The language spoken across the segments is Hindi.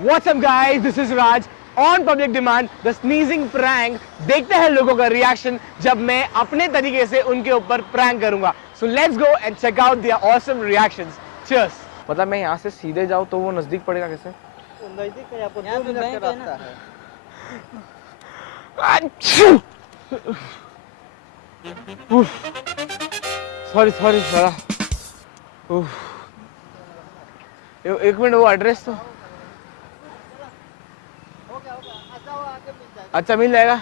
What's up guys, this is Raj on Public Demand, the sneezing prank। देखते हैं लोगों का रिएक्शन जब मैं अपने तरीके से उनके ऊपर प्रैंक करूंगा। So let's go and check out their awesome reactions. Cheers। मतलब मैं यहाँ से सीधे जाऊँ तो वो नजदीक पड़ेगा कैसे? नजदीक है, आपको 2 मिनट का रास्ता है। सॉरी सारा। एक मिनट, वो एड्रेस तो अच्छा मिल जाएगा।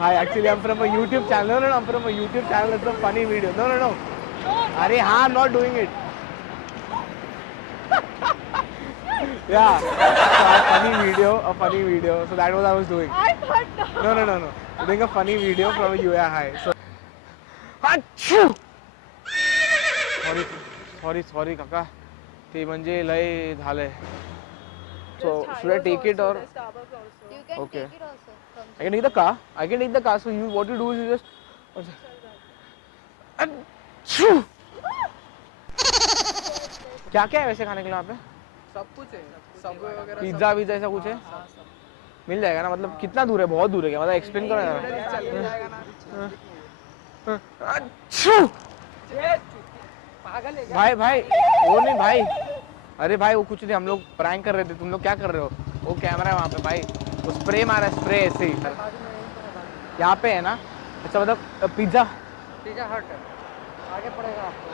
Hi, actually I'm from a YouTube channel. No, I'm from a YouTube channel. It's a funny video. No. अरे हाँ, I'm not doing it. Yeah, a funny video. So that was I was doing. I thought no. No. Doing a funny video from a UA high. So, achoo! Sorry, काका. ते म्हणजे लय झालंय. So should I take it or? You can Okay. take it also. I can take the car. So what you do is you just. Achoo! क्या है वैसे खाने के लिए वहाँ पे? सब कुछ है, सब वगैरह। पिज्जा वीजा ऐसा कुछ है? मिल जाएगा ना? मतलब कितना दूर है? बहुत दूर है क्या? मतलब एक्सप्लेन करो यार। पागल है क्या? भाई वो नहीं भाई। अरे भाई वो कुछ नहीं, हम लोग प्रैंक कर रहे थे। तुम लोग क्या कर रहे हो? वो कैमरा है वहाँ पे भाई, वो स्प्रे मारा है, स्प्रे ऐसे ही यहाँ पे है ना। अच्छा मतलब पिज्जा हट आगे पड़ेगा आपको।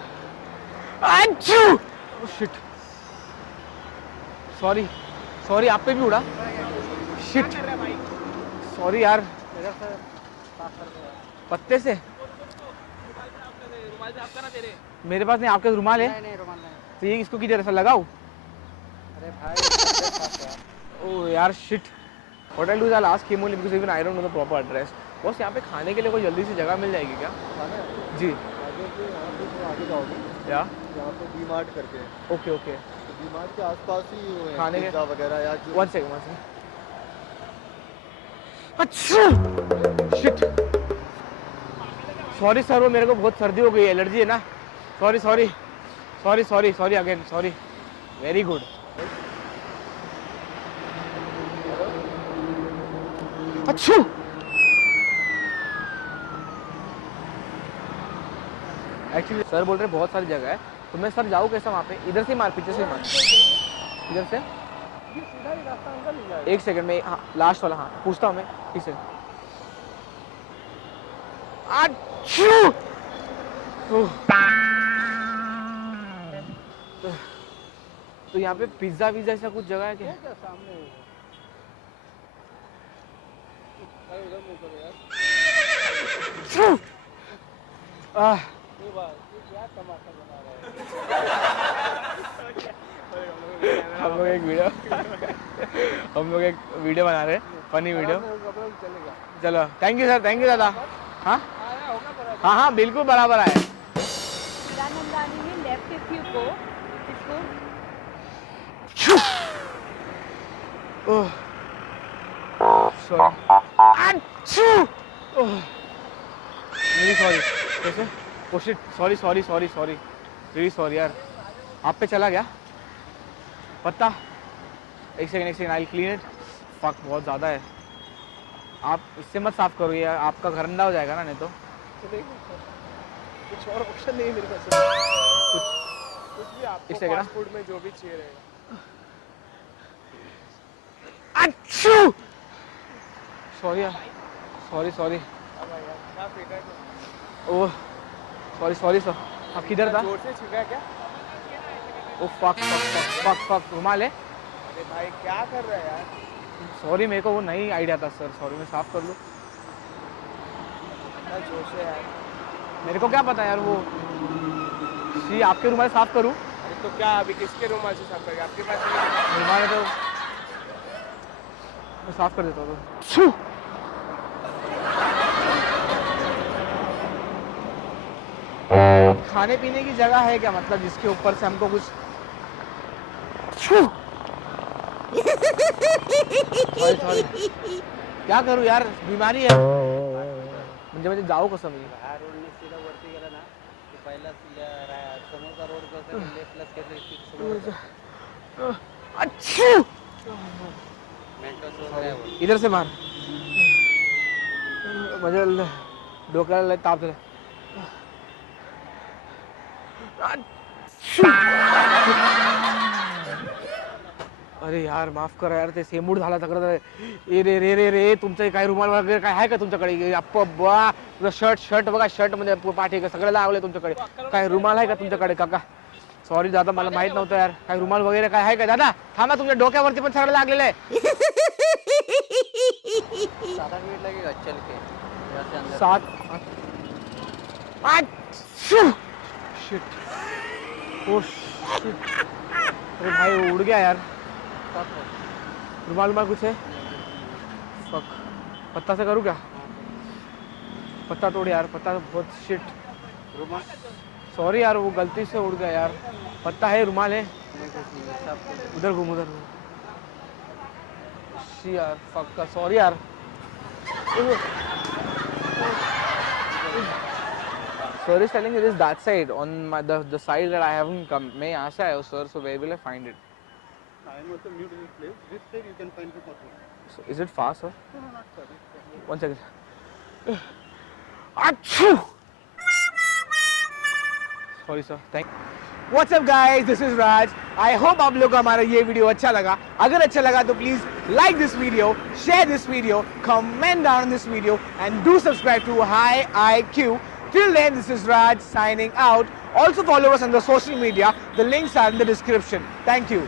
शिट, सॉरी आप पे भी उड़ा। शिट, सॉरी यार। पत्ते से मेरे पास नहीं, आपके रुमाल है? नहीं रुमाल नहीं। तो ये इसको किधर ऐसा लगाओ? अरे भाई ओह यार shit. What I'll do is I'll ask him only because even I don't know the proper address. Boss यहाँ पे खाने के लिए कोई जल्दी से जगह मिल जाएगी क्या? जी आगे जाओगे या यहाँ पे डी मार्ट करके। ओके डी मार्ट के आसपास ही वो है, खाने के पिज्जा वगैरह या जो। वन सेकंड अच्छा शिट। सॉरी सर, वो मेरे को बहुत सर्दी हो गई, एलर्जी है ना। Sorry again sorry. Very good. अच्छा एक्चुअली सर बोल रहे बहुत सारी जगह है, तो मैं सर जाऊँ कैसे वहाँ पे? इधर से मार, पीछे से मार, इधर से। एक सेकंड में, हाँ लास्ट वाला, हाँ पूछता हूँ मैं, ठीक से। तो यहाँ पे पिज्जा वीजा ऐसा कुछ जगह है क्या? सामने हम लोग एक वीडियो बना रहे हैं, फनी वीडियो। चलो थैंक यू सर, दादा। हाँ बिल्कुल बराबर आया। Hiranandani में left if you go, इसको सॉरी कैसे? Oh shit, sorry really sorry यार। आप पे चला गया पत्ता। एक second I clean it. Fuck बहुत ज़्यादा है। आप इससे मत साफ करो, यार आपका घर अंडा हो जाएगा ना, नहीं तो। कुछ और ऑप्शन नहीं मेरे पास। कुछ भी आपको फास्ट फूड में जो भी चाहिए रहेगा। अच्छू सॉरी यार, सॉरी। Oh sorry sir. आप किधर था? जोर से छिका क्या? ओ फक रुमाल है? अरे भाई क्या कर रहा है यार? सॉरी, मेरे को वो नहीं आइडिया था सर, सॉरी। मैं साफ कर लूँ? जोर से यार, मेरे को क्या पता यार। वो जी आपके रुमाल साफ करूँ? अरे तो क्या अभी किसके रुमाल से साफ करेगा? आपके पास रुमाल है तो मैं साफ कर देता हूँ। खाने पीने की जगह है क्या, मतलब जिसके ऊपर से हमको कुछ सॉरी क्या करूँ यार, बीमारी है म्हणजे जाऊ कसं मी. हा रोडने सीधा वरती गेला ना की पहिला समोरचा रोड कसं लेफ्टलाच घेतलं की समोर अच्छा मेंटल रोड आहे वर. इधर से मार, म्हणजे डोक्याला लय ताप झाला. अरे यार माफ करा यार, ते सेमूड झाला तक्रार. ए रे रे रे रे, तुमचं काय रुमाल वगैरे काय आहे का तुमच्याकडे? अप्पा तुझं शर्ट बघा, शर्ट मध्ये पाठी सगळं लावलंय तुमच्याकडे. काय रुमाल आहे का तुमच्याकडे काका? सॉरी दादा, मला माहित नव्हतं यार. काय रुमाल वगैरे काय आहे का दादा? थांबा, तुमच्या डोक्यावरती पण सगळं लागलेलं आहे. 7-8 मिनट लगेगा चल के यहाँ से अंदर. 7 शिट ओ शिट, अरे भाई उड़ गया यार. रुमाल कुछ है? फक, पत्ता से करूँ क्या? पत्ता तोड़ यार, पत्ता बहुत शिट. रुमाल सॉरी यार, वो गलती से उड़ गया यार. पत्ता है, रुमाल है, उधर घूम उधर घूम. शी यार, फक का सॉरी यार. Sir is telling it is that side on the side that I haven't come. मैं यहाँ से आया हूँ sir, so where will I find it? I am also new to this place. This side you can find the photo. So, is it far, sir? No, not sir. 1 second. Achoo! Sorry sir. What's up guys? This is Raj. I hope आप लोगों को हमारा ये वीडियो अच्छा लगा. अगर अच्छा लगा तो please like this video, share this video, comment down on this video, and do subscribe to High IQ. Till then, this is Raj signing out. Also follow us on the social media. The links are in the description. Thank you.